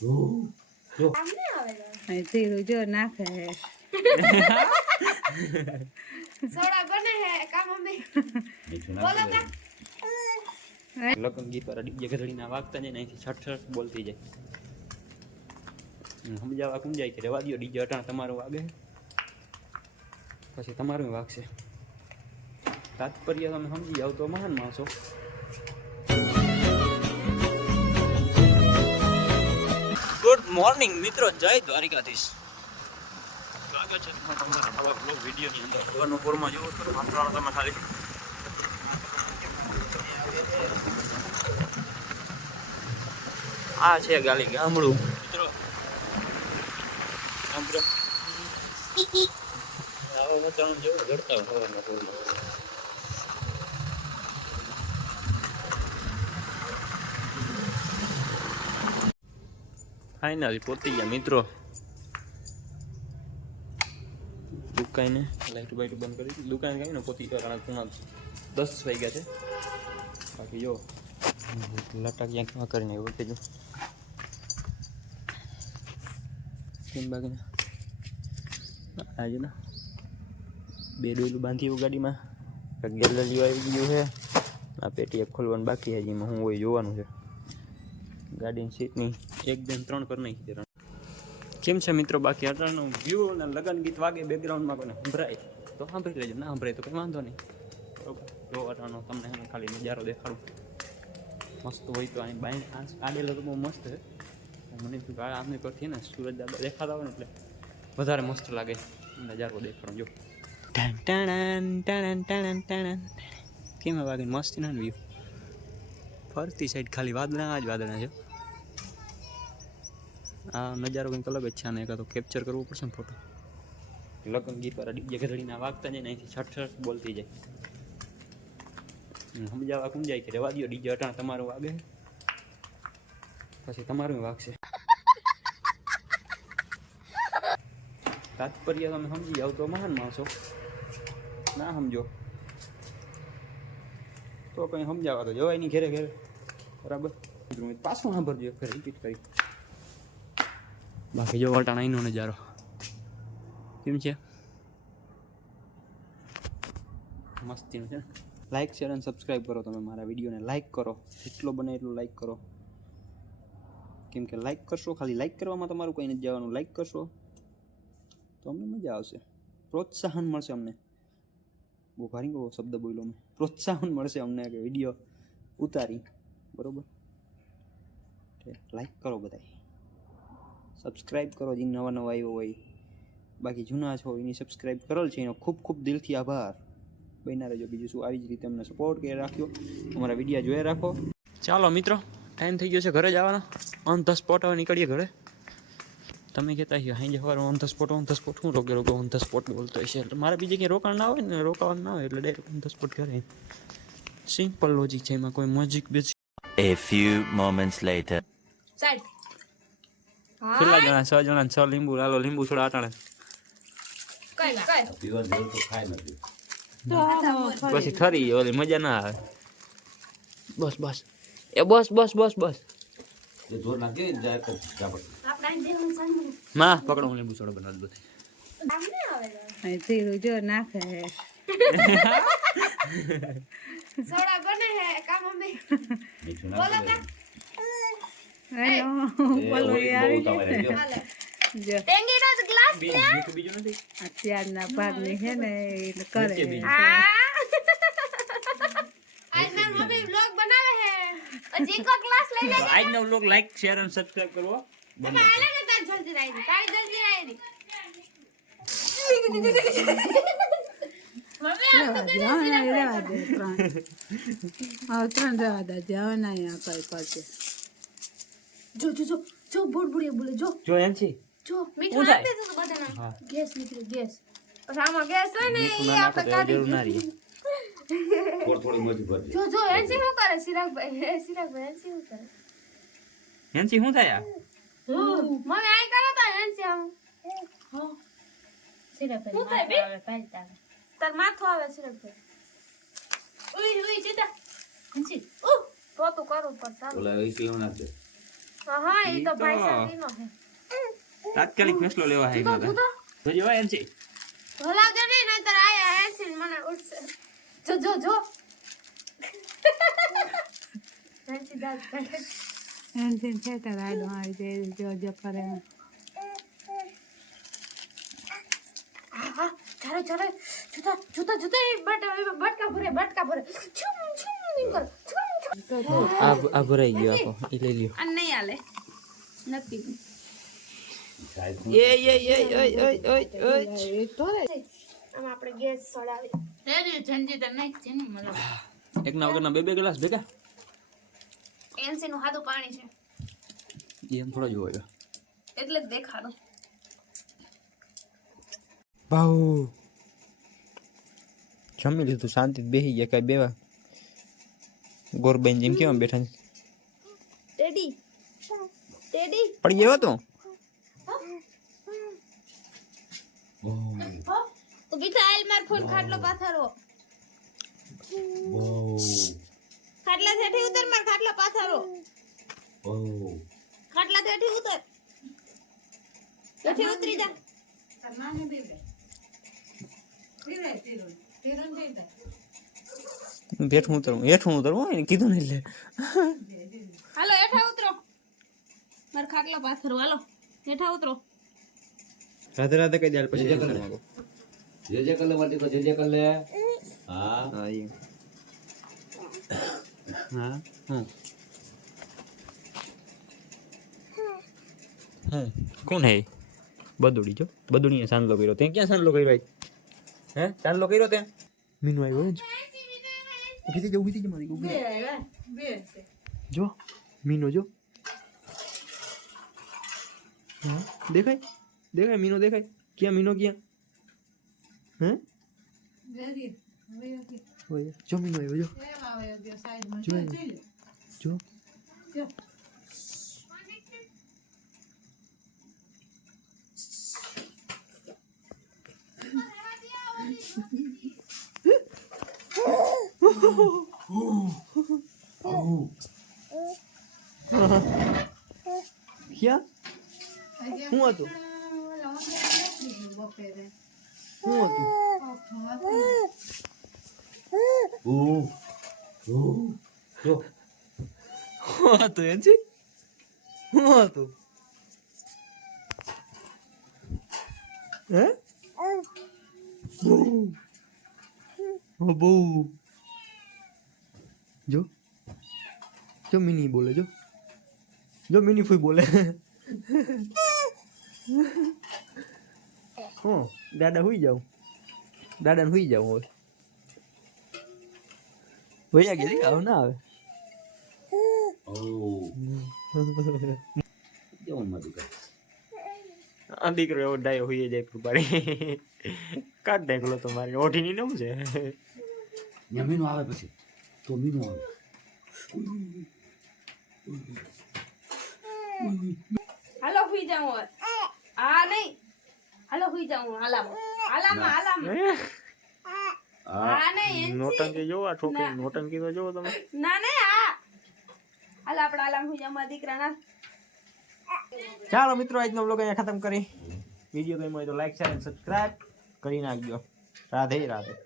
જો સામને આવે અહીં જીરું જો નાખે હે. સોડા બને હે કામ અમે મીઠું બોલો નાખી કા દે. લગ્ન ગીત વાળા ડીજે ઘડીના વાગતા જાય ને અહીંથી છઠ છઠ બોલતી જાય. સમજાવવા કોણ જાય કે રેવા દો ડીજે અટાણ તમારું વાગે પછી તમારું વાગશે. તાત્પર્ય તમે સમજી જાવ તો મહાન માણસો. ગુડ મોર્નિંગ મિત્રો, જય દ્વારિકાધીશ. સ્વાગત છે તમારા નવા બ્લોગ વિડીયોની અંદર. સવારનો પોરમાં જોવો છો વાતાવરણ તમે ખાલી. આ છે ગાલી ગામડું મિત્રો. ગામડું આવા વાતાવરણ જેવું ઘડતા સવારના પોરમાં. ફાઇનલી પહોંચી ગયા મિત્રો દુકાને. લાઈટ બાઈટ બંધ કરી દુકાન ગઈ ને પહોંચી ગયા. કારણ પૂણા 10 વાગ્યા છે. બાકી જો લટાકિયા કેવા કરીને વળતે જો કેમ બાકી આજે ને બે ડોયલું બાંધી એવું ગાડીમાં. ગેલેરીઓ આવી ગયું છે. આ પેટી એક ખોલવાનું બાકી છે. જેમાં હું હોય જોવાનું છે. ગાડીની સીટની 1 2 3 કરી નાખી દે. કેમ છે મિત્રો બાકી અટાણનું વ્યૂ અને લગન ગીત વાગે બેકગ્રાઉન્ડમાં કોઈને સંભળાય તો સાંભળી લેજો, ના સંભળાય તો કંઈ વાંધો નહીં. બરોબર, જો અટાણો તમને હું ખાલી નજારો દેખાડું. મસ્ત હોય તો અહીં બાઈક કાઢેલો તો બહુ મસ્ત છે. મને શું આમની પરથી ને સૂરજ દાદા દેખાતા હોય ને એટલે વધારે મસ્ત લાગે નજારો દેખાડો. જો કેમ વાગે મસ્ત ના વ્યૂ. ફરતી સાઈડ ખાલી વાદળા જ વાદળા છે. આ નજારો કંઈક અલગ જ છે. આને એકાદ તો કેપ્ચર કરવો પડશે ને ફોટો. લગ્ન ગીત વાળા ડીજે ઘડીના વાગતા જાય ને અહીંથી છઠ છઠ બોલતી જાય. સમજાવવા કોણ જાય કે રેવા દો ડીજે અટાણ તમારું વાગે પછી તમારું વાગશે. તાત્પર્ય તમે સમજી જાવ તો મહાન માણસો. ના સમજો તો કંઈ સમજાવવા તો જવાય નહીં ઘેરે ઘેરે. બરાબર, પાછું સાંભળજો ફેર રિપીટ કરી. બાકી જો વટાણા અહીંનો નજારો કેમ છે, મસ્તીનું છે ને. લાઇક શેર અને સબસ્ક્રાઈબ કરો. તમે મારા વિડીયોને લાઇક કરો, જેટલો બને એટલું લાઇક કરો. કેમ કે લાઇક કરશો, ખાલી લાઇક કરવામાં તમારું કંઈ નથી જવાનું. લાઇક કરશો તો અમને મજા આવશે, પ્રોત્સાહન મળશે અમને. બહુ ભારી બહુ શબ્દ બોલ્યો મેં. પ્રોત્સાહન મળશે અમને કે વિડીયો ઉતારી. બરાબર, લાઇક કરો બધાય, સબસ્ક્રાઈબ કરો જે નવા નવા આવ્યો હોય. બાકી જૂના છો એની સબસ્ક્રાઈબ કરેલ છે એનો ખૂબ ખૂબ દિલથી આભાર. બન્યા રહેજો. બીજું શું, આવી જ રીતે અમને સપોર્ટ કરી રાખ્યો, અમારા વિડીયો જોયા રાખો. ચાલો મિત્રો, ટાઈમ થઈ ગયો છે ઘરે જવાનો. ઓન ધ સ્પોટ હવે નીકળીએ ઘરે. તમે કહેતા છો હાઈ સવારે ઓન ધ સ્પોટ શું રોકે ઓન ધ સ્પોટ બોલતો હશે. એટલે મારે બીજે ક્યાંય રોકાણ ના હોય ને, રોકાવાનું ના હોય એટલે ડાયરેક્ટ ઓન ધ સ્પોટ ઘરે. સિમ્પલ લોજિક છે, એમાં કોઈ magic base. A few moments later. Side કેટલા જણા? 6 જણા. 6 લીંબુ. હાલો લીંબુ છોડા અટાણે. કઈ પીવાનું જરૂર તો ખાય નથી. તો પછી ઠરી ઓલી મજા ના આવે. બસ બસ એ બસ બસ બસ બસ ये जोर ना के जाए कर जाबड़ આપણે દેવું સામે માં પકડો, હું લીંબુ છોડો બનાવી દઉં. સામને આવે અહીં જીરું જો નાખે હે. સોડા બને હે કામ અમે मीठू બોલો ना કા હેલો બોલો એ આવી ગયું. હાલે જો ટેંગીનો ગ્લાસ ને બીજું નથી. અત્યારના ભાગની છે ને એટલે કરે નીચે હે. બીજું. આજ મારી મમ્મી વ્લોગ બનાવે હે હજી કો ગ્લાસ લઈ લે. આજનો વ્લોગ લાઈક શેર અને સબસ્ક્રાઇબ કરવો. તમે આલે ને તાર જલ્દી રાઈ તારી જલ્દી રાઈ મમ્મી આ તો કઈ રહેવા દે 3 રહેવા દે. હવે ના અહીંયા કઈ કરશે. જો જો જો જો બોડ બોડ બોલે જો જો એમ છે જો મીઠું શું થાય? નાખી દે તો બધાના હા. ગેસ નીકળે ગેસ. પછી આમાં ગેસ હોય ને મીઠું ઈ ના આપણે નાખો તો કાઢી જરૂર ના રહી. थोड़ी थोड़ी मौज भर જો જો એન્સી શું કરે સિરાગભાઈ સિરાગભાઈ એન્સી શું કરે હેન્સી શું થાય? મમ્મી આઈ કરો તો એન્સી આમ હા સિરાગભાઈ આવે પાલતા તાર માથું આવે સિરાગભાઈ ઉઈ ઉઈ સીધા એન્સી તો કરું પડતા बोला इसलिए ना दे હા એ તો ભાઈ સાહેબનો છે તાત્કાલિક ફેસલો લેવા હે જુદો જુદો જોજો એનસી ભલાગે નહીં નહીતર આયા હેન્સી મને ઉઠશે જો જો જો હેન્સી દાદ કરે એનથી ખેતર આડો આવી જાય જો કરે હા ચાલે ચાલે જુદા જુદા જુદા એ બટકા ભરે છુમ છુમ નહીં કર છુમ છુમ આ ભરાઈ ગયો આખો ઈ લઈ લ્યો આ નહીં આલે નથી એ આમ આપણે ગેસ સળાવી રેડી જંજી તો નાખ છે ને મને એકના વગરના બે ગ્લાસ ભેગા એનસી નું હાદું પાણી છે એમ થોડા જોવાય એટલે જ દેખાડો ભાઉ જમી લીધું શાંતિ બેહી ગયા કઈ બેવા ગોરબેન જેમ કેવા બેઠા છે ટેડી ટેડી પડી ગયો તો તો બીજા આઈલ માર ફોન ખાટલો પાથરો ખાટલા થેઠી ઉતર માર ખાટલા પાથરો ખાટલા થેઠી ઉતર થેઠી ઉતરી જા હેઠું ઉતરવું હોય ને કીધું ને એટલે હાલો હેઠા ઉતરો માર ખાટલા પાથરો હાલો હેઠા ઉતરો રાધે રાધે કઈ દે પછી જે કર લે વાટી કો જે કર લે હા હા એ હા કોણ હે બદુડી જો બદુડીએ સાંજલો કર્યો તે ક્યાં સાંજલો કર્યો હે સાંજલો કર્યો તે મીનુ આવ્યો જ ઊભી થઈ જા મારી ઊભી જો મીનો જો હા દેખાય મીનો દેખાય ક્યાં મીનો ક્યાં હે જો મીનો આવ્યો જો જો ક્યાં શું હતું જો હતું એનસી શું હતું હે બહુ જો મિની બોલે જો મિની ફૂઈ બોલે હું દાદાને હુઈ જાઉં હવે ભૈયા કે આવ ના આવે કેવું માં દીકરા આ દીકરો એવો ડાયો હોઈ જાય કૃપાળી કાઢ નાખલો તો મારી ઓઢીની નમ છે મીનુ આવે પછી તો મીનુ આવે હાલો હુઈ જાઉં હવે આ નહીં હાલો હુઈ જાઉં હાલામાં આ નહીં નોટંકી જોવો આ છોકરી નોટંકી તો જોવો તમે ના આ હાલ આપણે હાલામાં હુઈ જાઉં મારા દીકરાના ચાલો મિત્રો આજનો વ્લોગ અહીંયા ખતમ કરી વિડીયો ગમ્યો હોય તો લાઈક શેર અને સબસ્ક્રાઇબ કરી નાખજો રાધે રાધે